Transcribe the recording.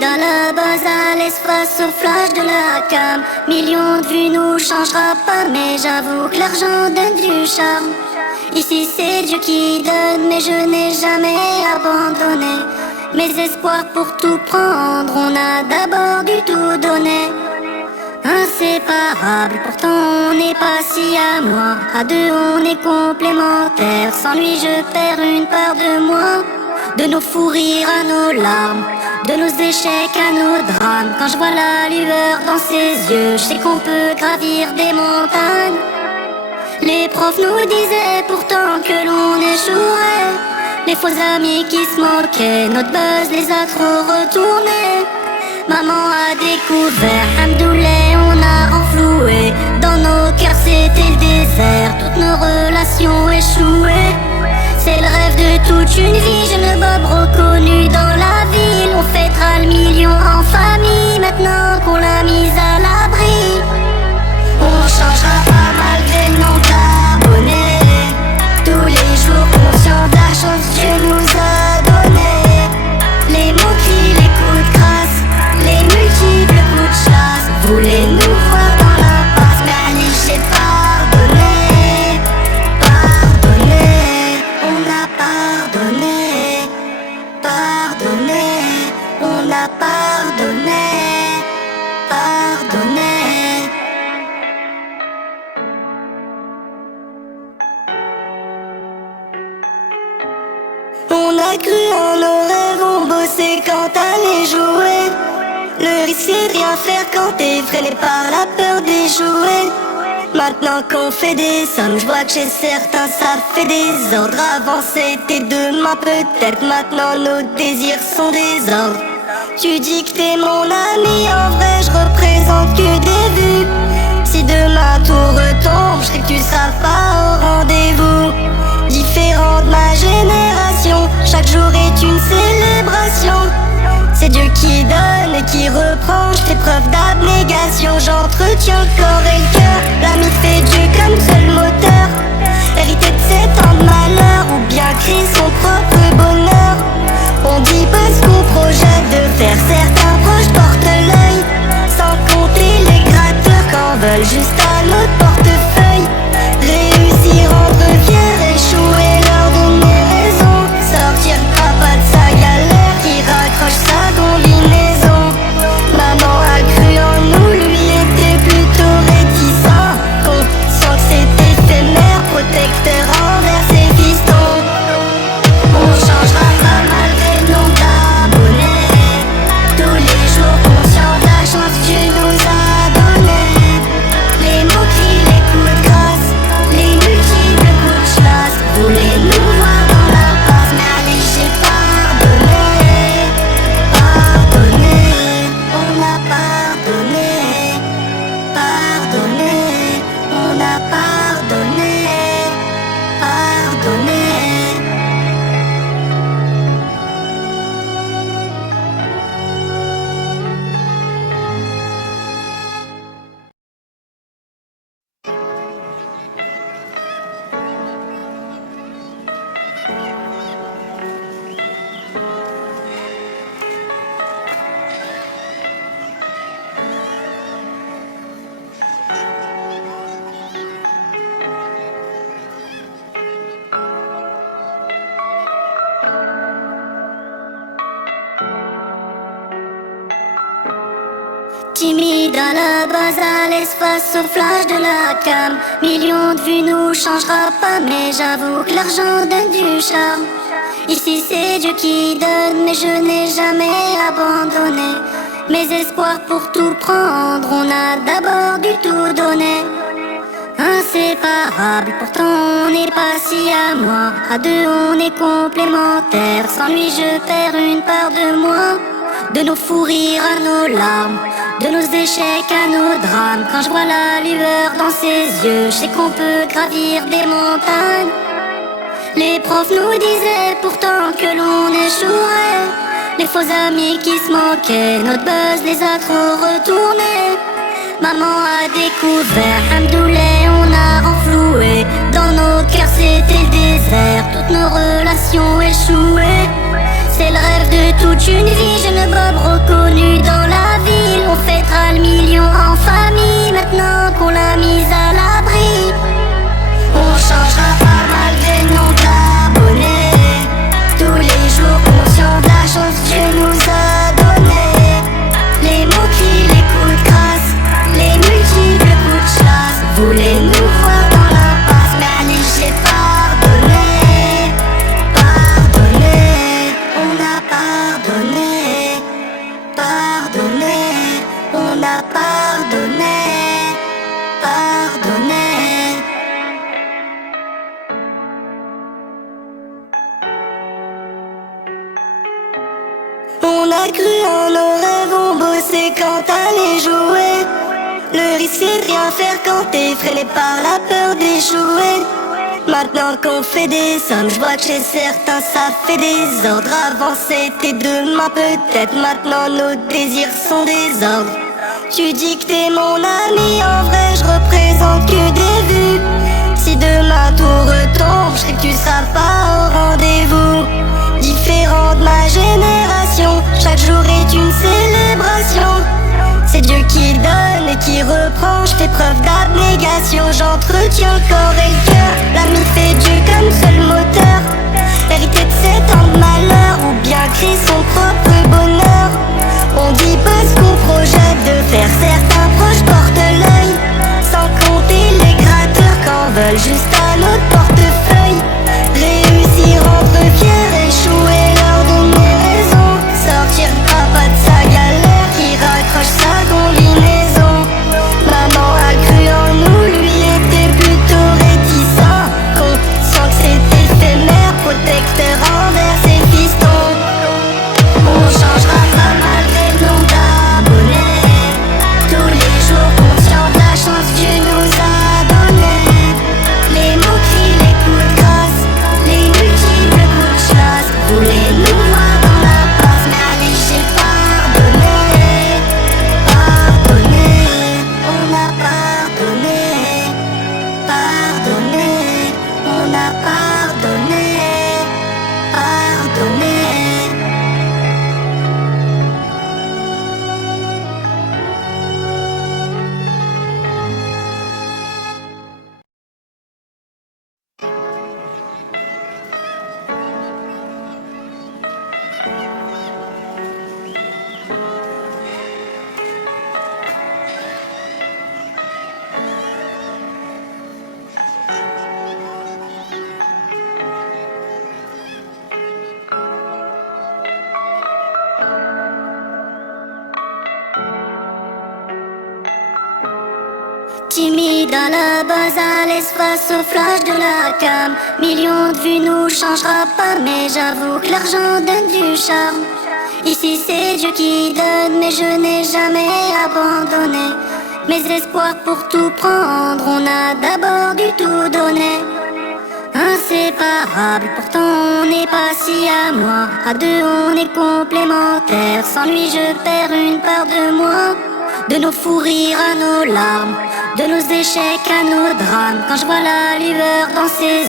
Timide à la base, à l'espace, au flash de la cam. Millions de vues nous changera pas, mais j'avoue que l'argent donne du charme. Ici c'est Dieu qui donne, mais je n'ai jamais abandonné mes espoirs pour tout prendre. On a d'abord du tout donné. Inséparable, pourtant on n'est pas si à moi. À deux on est complémentaires. Sans lui je perds une part de moi. De nos fous rires à nos larmes, de nos échecs à nos drames. Quand je vois la lueur dans ses yeux, je sais qu'on peut gravir des montagnes. Les profs nous disaient pourtant que l'on échouerait. Les faux amis qui se moquaient, notre buzz les a trop retournés. Maman a découvert, Hamdoullah, on a renfloué. Dans nos cœurs c'était le désert, toutes nos relations échouées. C'est le rêve de toute une vie, jeune Bob reconnu dans la ville. On fêtera le million en famille, maintenant qu'on l'a mise à l'abri. On changera pas malgré le nom d'abonnés. Tous les jours conscients de la chance que Dieu nous a donné. Les moqueries, les coups de grâce, les multiples coups de chasse. Voulez nous voir dans l'impasse, mais allez, j'ai pardonné. Pardonné, on a pardonné. Pardonné, on a pardonné. Pardonné. On a cru en nos rêves, on bossait quand t'allais jouer. Le risque c'est de rien faire quand t'es freiné par la peur d'échouer. Maintenant qu'on fait des sommes, je vois que chez certains ça fait des ordres. Avant c'était demain peut-être, maintenant nos désirs sont des ordres. Tu dis que t'es mon ami, en vrai je représente que des vues. Si demain tout retombe, je sais que tu seras pas au rendez-vous. Différent de ma génération, chaque jour est une célébration. C'est Dieu qui donne et qui reprend, je fais preuve d'abnégation. J'entretiens le corps et le cœur, l'ami fait Dieu comme seul moteur. Hérité de 7 ans de malheur, ou bien créer son propre bonheur. On dit pas ce qu'on projette de faire, certains proches portent l'œil. Sans compter les gratteurs qu'en veulent juste à notre portefeuille. Réussir, rendre fier, échouer, leur donner raison. Sortir papa de sa galère, qui raccroche sa combinaison. Maman a cru en nous, lui était plutôt réticent. Conscient que c'est éphémère, protecteur envers ses fistons. On changera pas malgré le nom d'abonnés. Tous les jours conscients de la chance que Dieu nous a donné. Les moqueries, les coups de grâce, les multiples coups de chasse. Voulez nous voir dans l'impasse, mais allez, j'ai pardonné. Pardonné, on a pardonné. Pardonné, on a pardonné. Pardonné. Timide à la base, à l'espace, au flash de la cam. Millions de vues nous changera pas, mais j'avoue que l'argent donne du charme. Ici c'est Dieu qui donne, mais je n'ai jamais abandonné mes espoirs pour tout prendre. On a d'abord du tout donné. Inséparable, pourtant on n'est pas si à moi. À deux on est complémentaires. Sans lui je perds une part de moi. De nos fous rires à nos larmes, de nos échecs à nos drames. Quand je vois la lueur dans ses yeux, je sais qu'on peut gravir des montagnes. Les profs nous disaient pourtant que l'on échouerait. Les faux amis qui se moquaient, notre buzz les a trop retournés. Maman a découvert, Hamdoullah, on a renfloué. Dans nos cœurs c'était le désert, toutes nos relations échouées. c'est le rêve de toute une vie. Jeune Bob reconnu dans la ville. On fêtera le million en famille maintenant qu'on l'a mise à l'abri. On changera pas malgré le nom d'abonnés. Tous les jours conscients de la chance que Dieu nous a donnée. Les mots qui les coups de grâce, les multiples coups de chasse. Voulez nous voir dans l'impasse, mais allez j'ai pardonné. Pardonné, on a pardonné. Pardonné, on a pardonné. Pardonné. On a cru en nos rêves, on bossait quand t'allais jouer. Le risque c'est de rien faire quand t'es freiné par la peur d'échouer. Maintenant qu'on fait des sommes, je vois que chez certains ça fait des ordres. Avant c'était demain peut-être, maintenant nos désirs sont des ordres. Tu dis que t'es mon ami, en vrai je représente que des vues. Si demain tout retombe, je sais que tu seras pas au rendez-vous. Différent de ma génération, chaque jour est une célébration. C'est Dieu qui donne et qui reprend, je fais preuve d'abnégation. J'entretiens le corps et le cœur, l'ami fait Dieu comme seul moteur. Hérité de 7 ans de malheur, ou bien créer son propre bonheur. On dit pas ce qu'on projette de faire, certains proches portent l'œil. Sans compter les gratteurs qu'en veulent juste à notre portefeuille. Réussir entre fiers, échouer, leur donner raison. Sortir papa de sa galère qui raccroche sa combinaison. Maman a cru en nous, lui était plutôt réticent. Conscient que c'est éphémère, protecteur envers ses fistons. On changera pas malgré le nom d'abonnés. Tous les jours conscients de la chance que Dieu nous a donnée. Les mots qui les coups de grâce, les multiples coups de chasse. Voulez nous voir dans la passe, mais allez j'ai pardonné. Pardonné, on a pardonné. Pardonné, on a pardonné. Pardonné. Timide à la base, à l'espace au flash de la cam. Millions de vues nous changera pas, mais j'avoue que l'argent donne du charme. Ici c'est Dieu qui donne, mais je n'ai jamais abandonné mes espoirs pour tout prendre. On a d'abord du tout donné. Inséparable, pourtant on n'est pas si à moi. À deux on est complémentaires, sans lui je perds une part de moi. De nos fous rires à nos larmes, de nos échecs à nos drames. Quand je vois la lueur dans ses